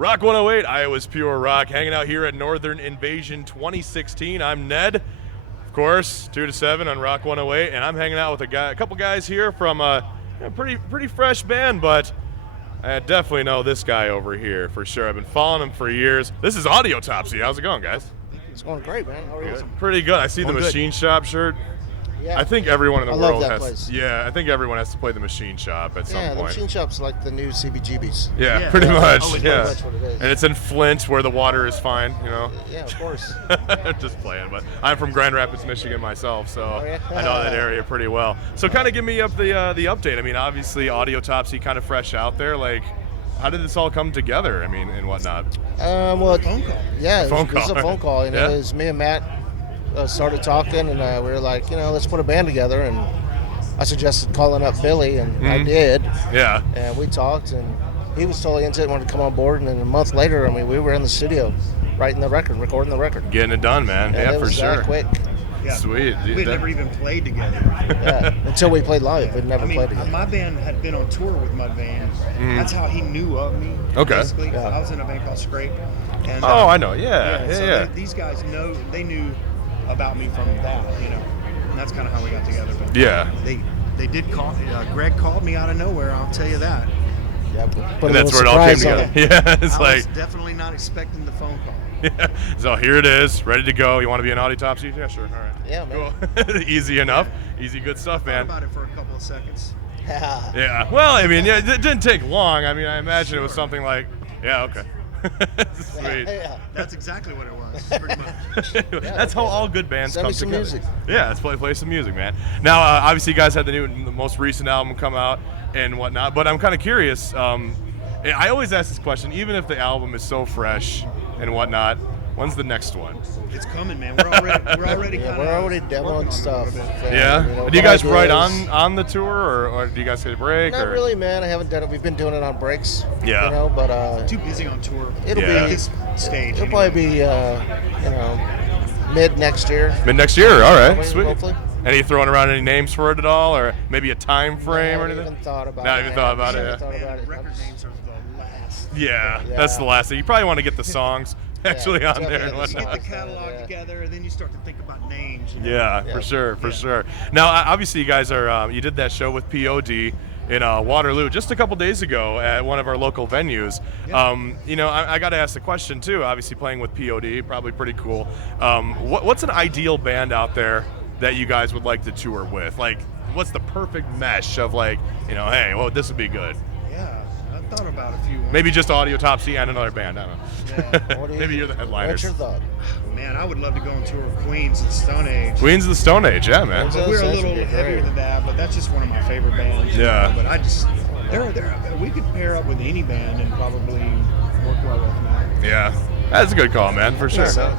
Rock 108, Iowa's Pure Rock, hanging out here at Northern Invasion 2016. I'm Ned, of course, 2 to 7 on Rock 108, and I'm hanging out with a couple guys here from a pretty fresh band, but I definitely know this guy over here for sure. I've been following him for years. This is Audiotopsy. How's it going, guys? It's going great, man. How are you? Pretty good. I see the Machine Shop shirt. Yeah. I think everyone in the world has. Place. Yeah, I think everyone has to play the Machine Shop at some point. Yeah, the Machine Shop's like the new CBGBs. Yeah, pretty much. Oh, yeah, that's what it is. And it's in Flint, where the water is fine. You know. Yeah, of course. Just playing, but I'm from Grand Rapids, Michigan myself, so Oh, yeah? I know that area pretty well. So, kind of give me up the update. I mean, obviously, Audiotopsy kind of fresh out there. Like, how did this all come together? I mean, and whatnot. Well, phone call. Yeah, it was a phone call. You know, Yeah. it was me and Matt started talking, and we were like, let's put a band together. And I suggested calling up Billy, and I did. Yeah. And we talked, and he was totally into it, wanted to come on board. And then a month later, I mean, we were in the studio recording the record. Getting it done, man. And yeah, it for was sure. That quick. Yeah. Sweet. We'd never even played together. Yeah, until we played live, we'd never played together. My band had been on tour with Mudvayne. That's how he knew of me. Okay. Basically, Yeah. I was in a band called Scrape. And, I know. Yeah. So these guys they knew about me from that, and that's kind of how we got together. But Yeah. They did call. Greg called me out of nowhere. I'll tell you that. Yeah, And that's where it all came together. Yeah, it's I like. was definitely not expecting the phone call. Yeah. So here it is, ready to go. You want to be an Audiotopsy? Yeah, sure. All right. Yeah, man. Cool. Easy enough. Easy, good stuff, Thought man. about it for a couple of seconds. Yeah. Yeah. Well, I mean, it didn't take long. I mean, I imagine it was something like, yeah, okay. Sweet. Yeah. That's exactly what it was, pretty much. That's how all good bands Send come me some together. music. Yeah, let's play some music, man. Now, obviously, you guys had the most recent album come out and whatnot, but I'm kind of curious. I always ask this question, even if the album is so fresh and whatnot, when's the next one? It's coming, man. We're already demoing stuff. Yeah. Do you guys write on the tour, or do you guys get a break? Not or? really, man. I haven't done it. We've been doing it on breaks. Yeah. But too busy on tour. It'll Yeah. be This stage. It'll probably be mid next year. Mid next year. All right. Hopefully, Sweet. hopefully. And are you throwing around any names for it at all, or maybe a time frame or anything? Even thought about Not it. even thought about it, Haven't yeah. thought about it. Record names are the last. Yeah, Yeah. that's the last thing. You probably want to get the songs actually on there and definitely. You get whatnot. the catalog together, and then you start to think about names. Yeah, Yeah. for sure. Now, obviously, you guys are you did that show with POD in Waterloo just a couple days ago at one of our local venues. Yeah. I got to ask the question too. Obviously, playing with POD, probably pretty cool. What's an ideal band out there that you guys would like to tour with? Like, what's the perfect mesh of like, hey, well, this would be good. Yeah, I thought about a few. Maybe just Audiotopsy and another band. I don't know. What do Maybe you're the headliners. What's your thought? Man, I would love to go on tour with Queens and Stone Age. Queens of the Stone Age, yeah, man. Queens But we're a That little should be heavier great. than that, but that's just one of my favorite bands. Yeah. But I just, we could pair up with any band and probably work well with them. Yeah, that's a good call, man, for sure. so.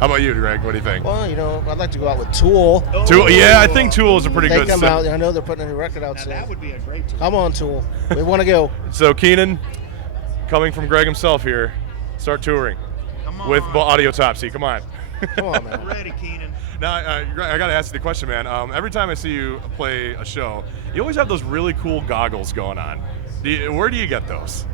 How about you, Greg? What do you think? Well, I'd like to go out with Tool. Tool, yeah, I think Tool is a pretty They good come set. out. I know they're putting a new record out Now, soon. that would be a great tour. Come on, Tool. We want to go. So Keenan, coming from Greg himself here, start touring Come on. with Audiotopsy. Come on. Come on, man. Ready, Keenan. Now, I got to ask you the question, man. Every time I see you play a show, you always have those really cool goggles going on. Where do you get those?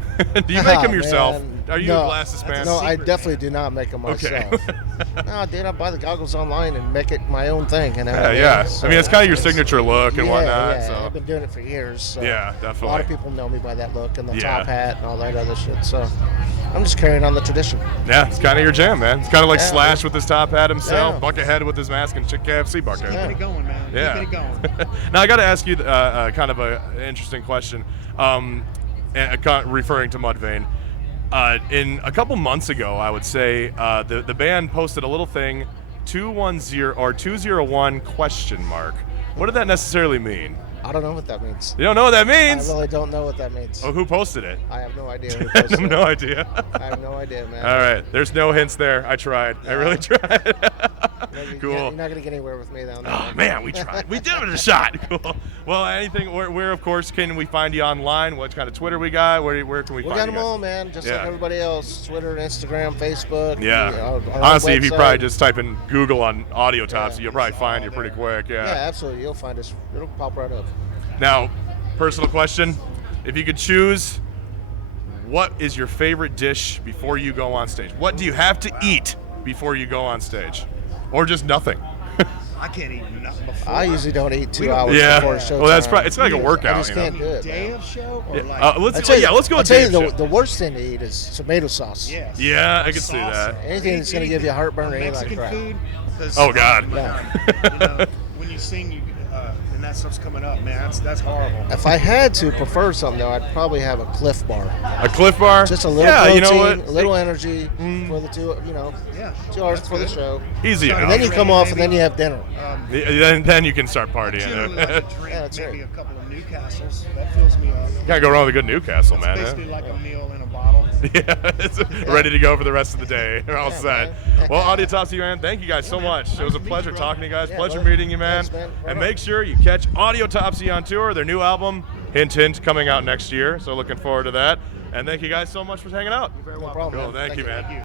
Do you make them yourself? Man. Are you No, a glasses fan? No, I secret, definitely do not make them Okay. myself. No, dude, I buy the goggles online and make it my own thing. Yeah. So, I mean, it's kind of your signature look and yeah, whatnot. yeah. So. I've been doing it for years. So Yeah, a lot definitely. of people know me by that look and the Yeah. top hat and all that other shit. So I'm just carrying on the tradition. Yeah, it's kind of your jam, man. It's kind of like Yeah, Slash man. with his top hat himself, Yeah. Buckethead with his mask, and Chick KFC bucket. Yeah. Keep it going, man. Yeah. Keep it going. Now I got to ask you kind of an interesting question, referring to Mudvayne. In a couple months ago, I would say the band posted a little thing, 210 or 201 question mark. What did that necessarily mean? I don't know what that means. You don't know what that I means? really don't know what that means. Oh, who posted it? I have no idea who I posted have it. no idea. I have no idea, man. All right, there's no hints there. I tried. I really tried. Cool. You're not gonna get anywhere with me, though. Oh man, we tried. We did it a shot. Cool. Well, anything? Where of course can we find you online? What kind of Twitter we got? Where can we We find got you them guys? all, man. Just Yeah. like everybody else. Twitter, Instagram, Facebook. Yeah. Our Honestly, if you website. probably just type in Google on Audiotopsy, Yeah. you'll probably find you pretty quick. Yeah, absolutely. You'll find us. It'll pop right up. Now, personal question: if you could choose what is your favorite dish before you go on stage? What do you have to eat before you go on stage? Or just nothing? I can't eat nothing before. I usually don't eat 2 We don't- hours Yeah. before a show. Well, that's probably, it's like a workout, I just you know? can't do it. Day man. of show or Yeah. like Let's I'll tell you, let's go I'll with tell you Dave's the show. worst thing to eat is tomato sauce. yes. Yeah, I can see Salsa. that. Anything that's gonna give you heartburn or anything like Mexican that. food. 'cause, Oh, God. my God. You know, when you sing, you and that stuff's coming up, man. That's horrible. If I had to prefer something though, I'd probably have a Cliff Bar. A Cliff Bar? Just a little yeah, protein, you know what? a little energy for the 2, Yeah. 2 hours That's before the good. show. Easy And And then enough. you come off and then you have dinner. Then you can start Generally partying. like to drink Yeah, that's maybe right. a couple of Newcastles. That fills me up. Can't go wrong with a good Newcastle, It's man. basically like a meal in a bottle. Yeah, it's ready to go for the rest of the day. We're all Yeah, set. man. Well, Audiotopsy, man, thank you guys so much. It was a pleasure talking to you guys. Yeah, Pleasure brother. meeting you, man. Thanks, man. Right And on. make sure you catch Audiotopsy on tour. Their new album, Hint Hint, coming out next year. So looking forward to that. And thank you guys so much for hanging out. Very No welcome. problem. Cool. man. Thank you, man. Thank you.